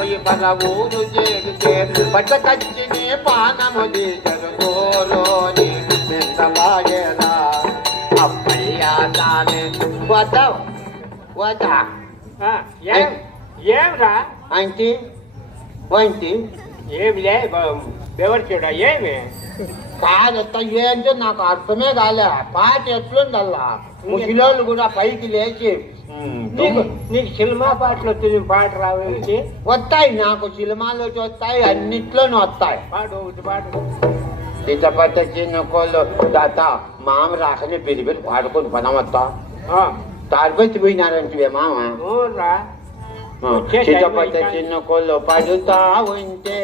పదవూరు చేరితే పచ్చకచ్చిని పానముది జరుగురోని మెంతలాగేలా అప్పయ్యా తానే వద్దావు వద్దా ఏమ్రా అంటి వంటి ఏమిలే బెవర్చుడా ఏమి కాదత్త ఏంటో నాకు అర్థమే కాలే పాట ఎట్లుందల్లా ముసలోళ్ళు కూడా పైకి లేచి నీకు సినిమా పాటలు వచ్చింది పాట రావేంటి వస్తాయి నాకు సినిమాలు వస్తాయి అన్నిట్లోనూ వస్తాయి పాడు పాటు చిత్తపట్ట చిన్న కోళ్ళు తాత మామ రాకనే పెరిగి పాడుకొని పనవత్తా తాడిపత్రి పోయినారంటే మామ రా చిత్తపట్ట చిన్న కోళ్ళు పడుతా ఉంటే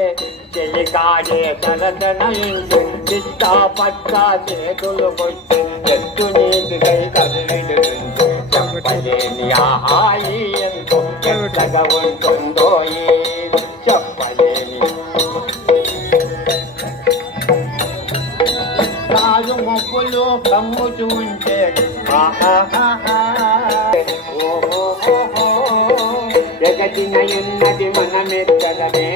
చెల్లికాడే సరసన ఇంటే చిత్తా పట్టా చేతులు కొట్టి ఎత్తు నీటి కై కదిలిడుతుంటే చెప్పలేని ఆహాయి ఎంతో ఎంతగా ఉంటుందో చెప్పలేని రాజు మొప్పులు కమ్ముచు ఉంటే జగతినయున్నది మనమెత్తడమే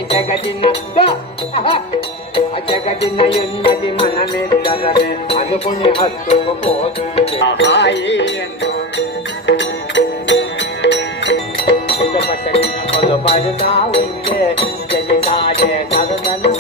జగతినయున్నది మనమెత్తడమే అనుకుని హత్తుకు పోతుంది పడుతా ఉంటే చెల్లికాడే సరసను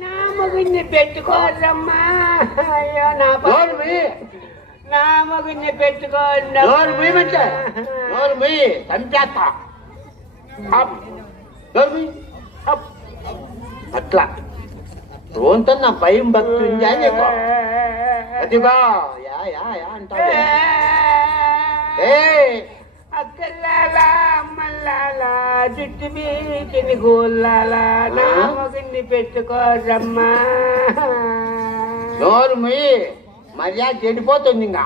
నా మగుని పెట్టుకోరమ్మా అయ్యో నా నా మగుని పెట్టుకోండి అట్లా రోంత నా భయం భక్తుంది అదిగా యా యా యా అంటాడు అక్కల్లాలా అమ్మల్లాలా జుట్టు మీకిని గోల్లాలా నా మగుని పెట్టుకోరమ్మా నోరు ముయ్యి మర్యాద చెడిపోతుంది ఇంకా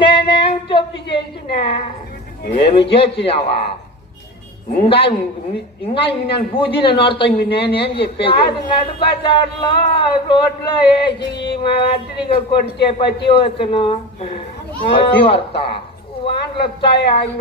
నేనేం తప్పు చేసినా ఏమి చేసినావా ఇంకా ఇంకా నేను పూజన నోడతా నేనేం చెప్పేది నడుబజార్లో రోడ్లో వేసి మా అద్దరిగా కొడితే పచ్చి వస్తును పతి వర్త వాన్లు వస్తాయి